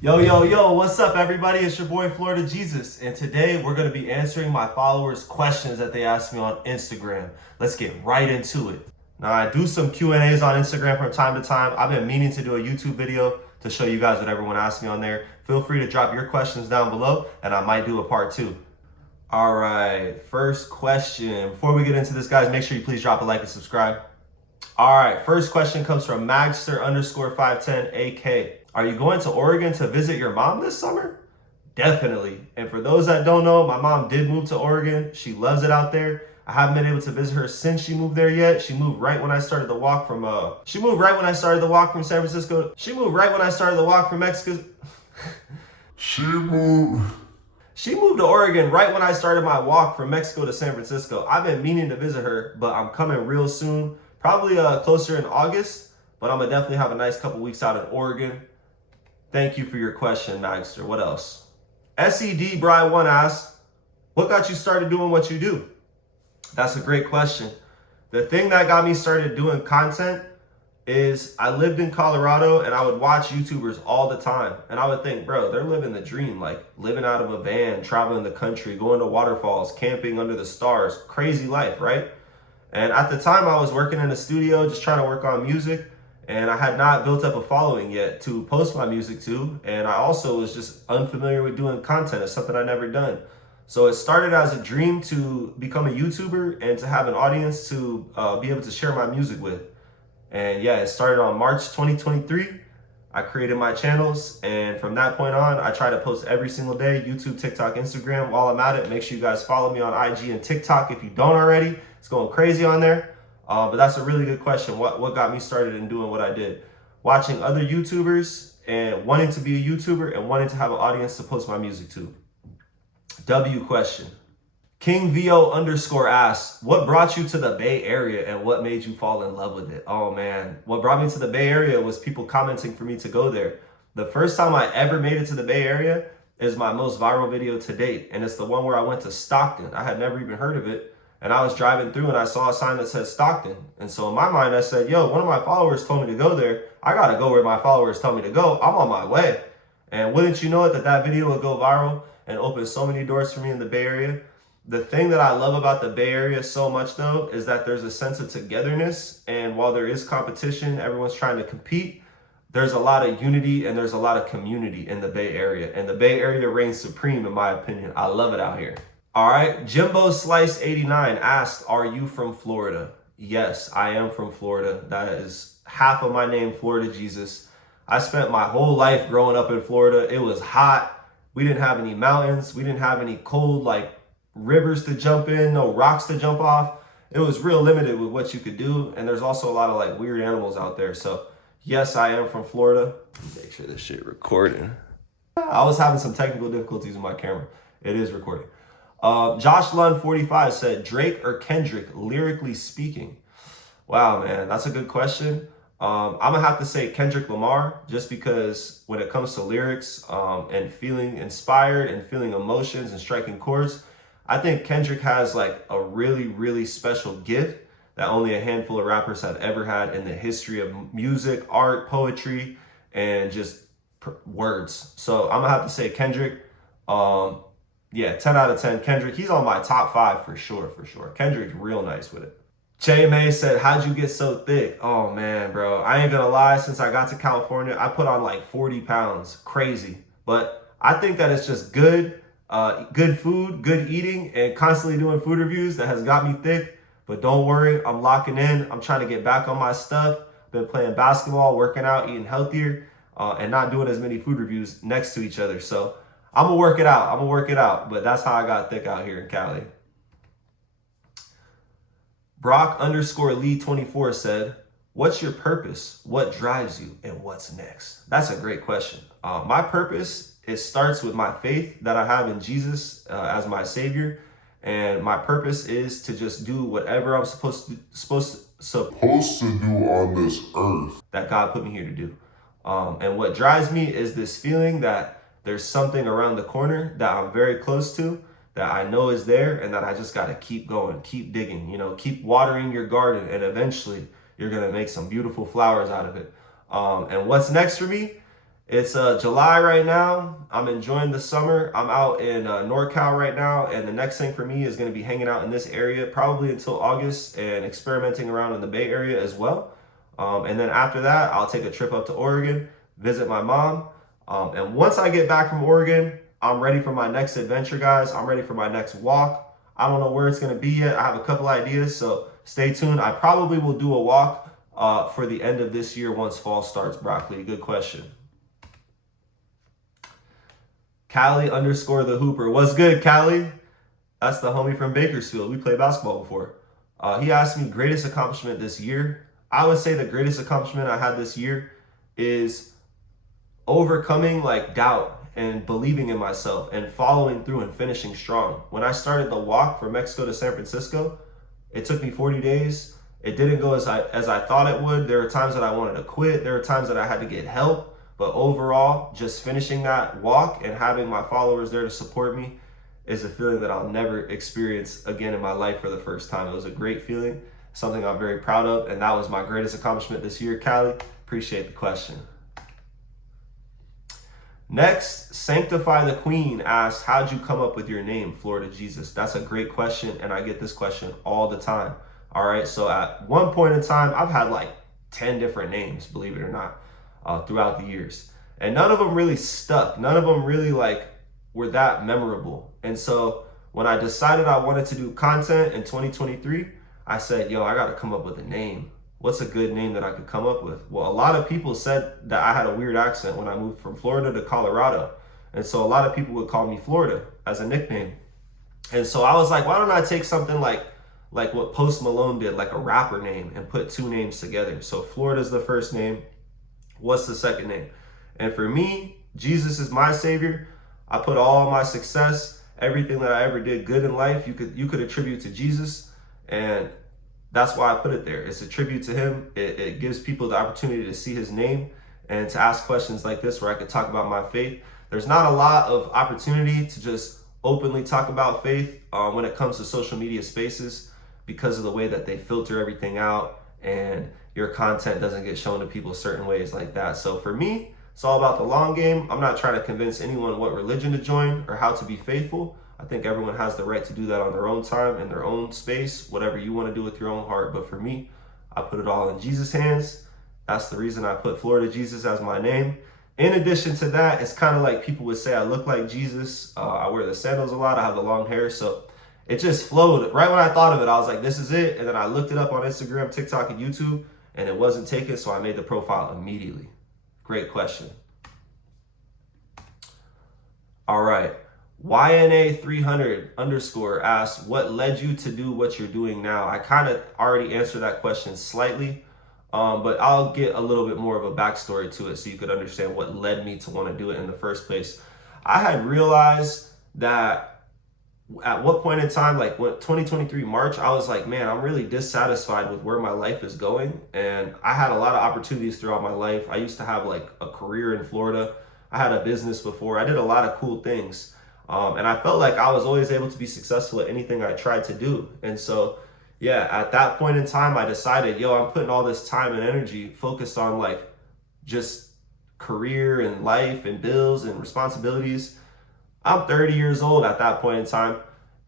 Yo, yo, yo, what's up, everybody? It's your boy, Florida Jesus, and today we're going to be answering my followers' questions that they asked me on Instagram. Let's get right into it. Now, I do some Q&As on Instagram from time to time. I've been meaning to do a YouTube video to show you guys what everyone asked me on there. Feel free to drop your questions down below, and I might do a part two. All right, first question. Before we get into this, guys, make sure you please drop a like and subscribe. All right, first question comes from Magster_510 AK. Are you going to Oregon to visit your mom this summer? Definitely. And for those that don't know, my mom did move to Oregon. She loves it out there. I haven't been able to visit her since she moved there yet. She moved right when I started the walk from San Francisco. She moved right when I started the walk from Mexico. She moved She moved to Oregon right when I started my walk from Mexico to San Francisco. I've been meaning to visit her, but I'm coming real soon. Probably closer in August, but I'm gonna definitely have a nice couple weeks out in Oregon. Thank you for your question, Magster. What else? SED Bry One asks, what got you started doing what you do? That's a great question. The thing that got me started doing content is I lived in Colorado and I would watch YouTubers all the time. And I would think, bro, they're living the dream, like living out of a van, traveling the country, going to waterfalls, camping under the stars, crazy life, right? And at the time I was working in a studio, just trying to work on music. And I had not built up a following yet to post my music to. And I also was just unfamiliar with doing content. It's something I never done. So it started as a dream to become a YouTuber and to have an audience to be able to share my music with. And yeah, it started on March 2023. I created my channels, and from that point on, I try to post every single day, YouTube, TikTok, Instagram. While I'm at it, make sure you guys follow me on IG and TikTok if you don't already. It's going crazy on there. But that's a really good question. What got me started in doing what I did? Watching other YouTubers and wanting to be a YouTuber and wanting to have an audience to post my music to. W question. King VO_ asks, what brought you to the Bay Area and what made you fall in love with it? Oh man, what brought me to the Bay Area was people commenting for me to go there. The first time I ever made it to the Bay Area is my most viral video to date. And it's the one where I went to Stockton. I had never even heard of it. And I was driving through and I saw a sign that said Stockton. And so in my mind, I said, yo, one of my followers told me to go there. I gotta go where my followers tell me to go. I'm on my way. And wouldn't you know it, that video would go viral and open so many doors for me in the Bay Area. The thing that I love about the Bay Area so much, though, is that there's a sense of togetherness. And while there is competition, everyone's trying to compete, there's a lot of unity and there's a lot of community in the Bay Area. And the Bay Area reigns supreme, in my opinion. I love it out here. All right, Jimbo Slice 89 asked, are you from Florida? Yes, I am from Florida. That is half of my name, Florida Jesus. I spent my whole life growing up in Florida. It was hot. We didn't have any mountains. We didn't have any cold, rivers to jump in, no rocks to jump off. It was real limited with what you could do. And there's also a lot of weird animals out there. So yes, I am from Florida. Make sure this shit recording. I was having some technical difficulties with my camera. It is recording. Josh Lund 45 said, Drake or Kendrick, lyrically speaking? Wow, man, that's a good question. I'm gonna have to say Kendrick Lamar, just because when it comes to lyrics and feeling inspired and feeling emotions and striking chords, I think Kendrick has a really, really special gift that only a handful of rappers have ever had in the history of music, art, poetry, and just words. So I'm gonna have to say Kendrick. Yeah, 10 out of 10. Kendrick, he's on my top 5 for sure, for sure. Kendrick's real nice with it. Che May said, how'd you get so thick? Oh man, bro, I ain't gonna lie, since I got to California, I put on 40 pounds, crazy. But I think that it's just good food, good eating, and constantly doing food reviews that has got me thick. But don't worry, I'm locking in. I'm trying to get back on my stuff. Been playing basketball, working out, eating healthier, and not doing as many food reviews next to each other. So I'm gonna work it out. But that's how I got thick out here in Cali. Brock_Lee24 said, what's your purpose? What drives you? And what's next? That's a great question. My purpose, it starts with my faith that I have in Jesus as my savior. And my purpose is to just do whatever I'm supposed to do on this earth that God put me here to do. And what drives me is this feeling that there's something around the corner that I'm very close to, that I know is there, and that I just got to keep going, keep digging, keep watering your garden, and eventually you're going to make some beautiful flowers out of it. And what's next for me It's July right now. I'm enjoying the summer. I'm out in NorCal right now, and the next thing for me is going to be hanging out in this area probably until August and experimenting around in the Bay Area as well. And then after that, I'll take a trip up to Oregon, visit my mom. And once I get back from Oregon, I'm ready for my next adventure, guys. I'm ready for my next walk. I don't know where it's going to be yet. I have a couple ideas, so stay tuned. I probably will do a walk for the end of this year once fall starts, Broccoli. Good question. Callie underscore the Hooper. What's good, Callie? That's the homie from Bakersfield. We played basketball before. He asked me greatest accomplishment this year. I would say the greatest accomplishment I had this year is overcoming like doubt and believing in myself and following through and finishing strong. When I started the walk from Mexico to San Francisco, it took me 40 days. It didn't go as I thought it would. There were times that I wanted to quit. There were times that I had to get help. But overall, just finishing that walk and having my followers there to support me is a feeling that I'll never experience again in my life for the first time. It was a great feeling, something I'm very proud of, and that was my greatest accomplishment this year, Callie. Appreciate the question. Next, Sanctify the Queen asks, how'd you come up with your name, Florida Jesus? That's a great question, and I get this question all the time. All right, so at one point in time, I've had like 10 different names, believe it or not. Throughout the years, and none of them really stuck. None of them really like were that memorable. And so when I decided I wanted to do content in 2023, I said, yo, I got to come up with a name. What's a good name that I could come up with? Well, a lot of people said that I had a weird accent when I moved from Florida to Colorado. And so a lot of people would call me Florida as a nickname. And so I was like, why don't I take something like what Post Malone did, like a rapper name, and put two names together. So Florida's the first name. What's the second name? And for me, Jesus is my savior. I put all my success, everything that I ever did good in life, you could attribute to Jesus. And that's why I put it there. It's a tribute to him. It gives people the opportunity to see his name and to ask questions like this where I could talk about my faith. There's not a lot of opportunity to just openly talk about faith when it comes to social media spaces because of the way that they filter everything out and your content doesn't get shown to people certain ways like that. So for me, it's all about the long game. I'm not trying to convince anyone what religion to join or how to be faithful. I think everyone has the right to do that on their own time, in their own space, whatever you want to do with your own heart. But for me, I put it all in Jesus' hands. That's the reason I put Florida Jesus as my name. In addition to that, it's kind of like people would say I look like Jesus. I wear the sandals a lot. I have the long hair. So it just flowed. Right when I thought of it, I was like, this is it. And then I looked it up on Instagram, TikTok, and YouTube, and it wasn't taken. So I made the profile immediately. Great question. All right. YNA300 underscore asks, what led you to do what you're doing now? I kind of already answered that question slightly, but I'll get a little bit more of a backstory to it so you could understand what led me to want to do it in the first place. I had realized that at what point in time, like when 2023 March, I was like, man, I'm really dissatisfied with where my life is going. And I had a lot of opportunities throughout my life. I used to have like a career in Florida. I had a business before. I did a lot of cool things. And I felt like I was always able to be successful at anything I tried to do. And so, yeah, at that point in time, I decided, yo, I'm putting all this time and energy focused on like just career and life and bills and responsibilities. I'm 30 years old at that point in time.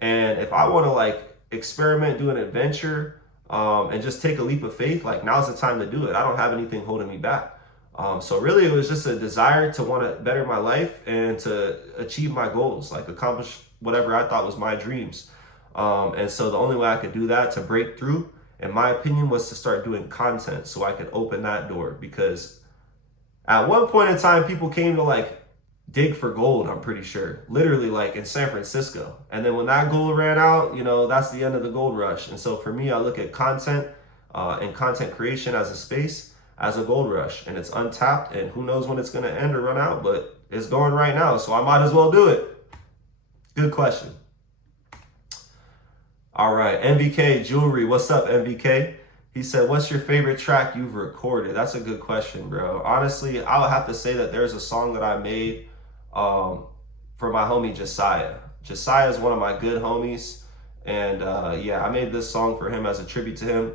And if I want to like experiment, do an adventure, and just take a leap of faith, like now's the time to do it. I don't have anything holding me back. So really it was just a desire to want to better my life and to achieve my goals, like accomplish whatever I thought was my dreams. And so the only way I could do that to break through, in my opinion, was to start doing content so I could open that door. Because at one point in time, people came to like dig for gold, I'm pretty sure, literally like in San Francisco. And then when that gold ran out, you know, that's the end of the gold rush. And so for me, I look at content and content creation as a space, as a gold rush, and it's untapped, and who knows when it's going to end or run out, but it's going right now, so I might as well do it. Good question. All right, MVK Jewelry, what's up, MVK? He said, what's your favorite track you've recorded? That's a good question, bro. Honestly, I would have to say that there's a song that I made for my homie Josiah. Josiah is one of my good homies, and yeah, I made this song for him as a tribute to him.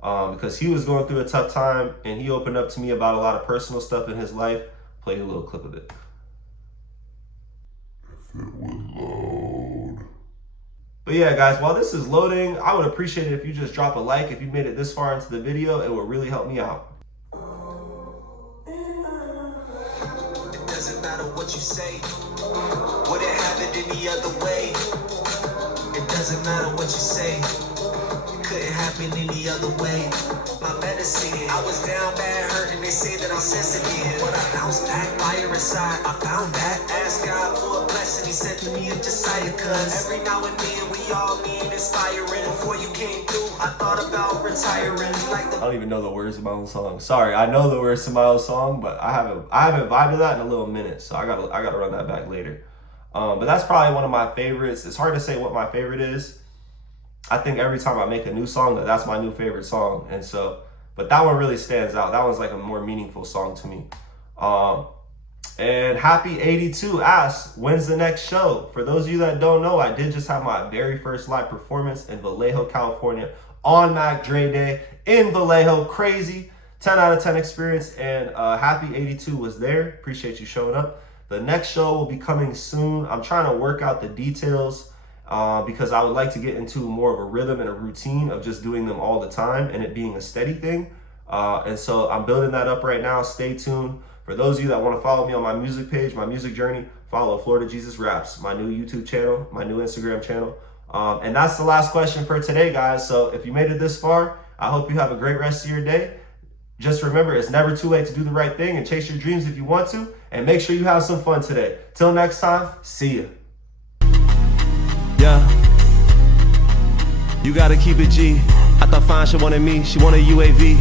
Because he was going through a tough time and he opened up to me about a lot of personal stuff in his life. play you a little clip of it. If it would load. But yeah, guys, while this is loading, I would appreciate it if you just drop a like. If you made it this far into the video, it would really help me out. It doesn't matter what you say. Would it happen any other way? It doesn't matter what you say. It couldn't happen any other way. My medicine, I was down bad, hurting. They say that I'm sensitive, but I bounced back, fire inside. I found that. Ask God for a blessing. He sent to me a Josiah, cause every now and then we all need inspiring. Before you came through, I thought about retiring. Like the I don't even know the words of my own song. Sorry, I know the words to my own song, but I haven't vibed to that in a little minute, so I gotta run that back later. But that's probably one of my favorites. It's hard to say what my favorite is. I think every time I make a new song, that's my new favorite song, and so. But that one really stands out. That one's like a more meaningful song to me. And Happy 82 asks, when's the next show? For those of you that don't know, I did just have my very first live performance in Vallejo, California on Mac Dre Day in Vallejo. Crazy. 10 out of 10 experience. And Happy 82 was there. Appreciate you showing up. The next show will be coming soon. I'm trying to work out the details because I would like to get into more of a rhythm and a routine of just doing them all the time and it being a steady thing. And so I'm building that up right now. Stay tuned. For those of you that want to follow me on my music page, my music journey, follow Florida Jesus Raps, my new YouTube channel, my new Instagram channel. And that's the last question for today, guys. So if you made it this far, I hope you have a great rest of your day. Just remember, it's never too late to do the right thing and chase your dreams if you want to. And make sure you have some fun today. Till next time, see ya. Yeah, you gotta keep it G. I thought fine, she wanted me, she wanted UAV.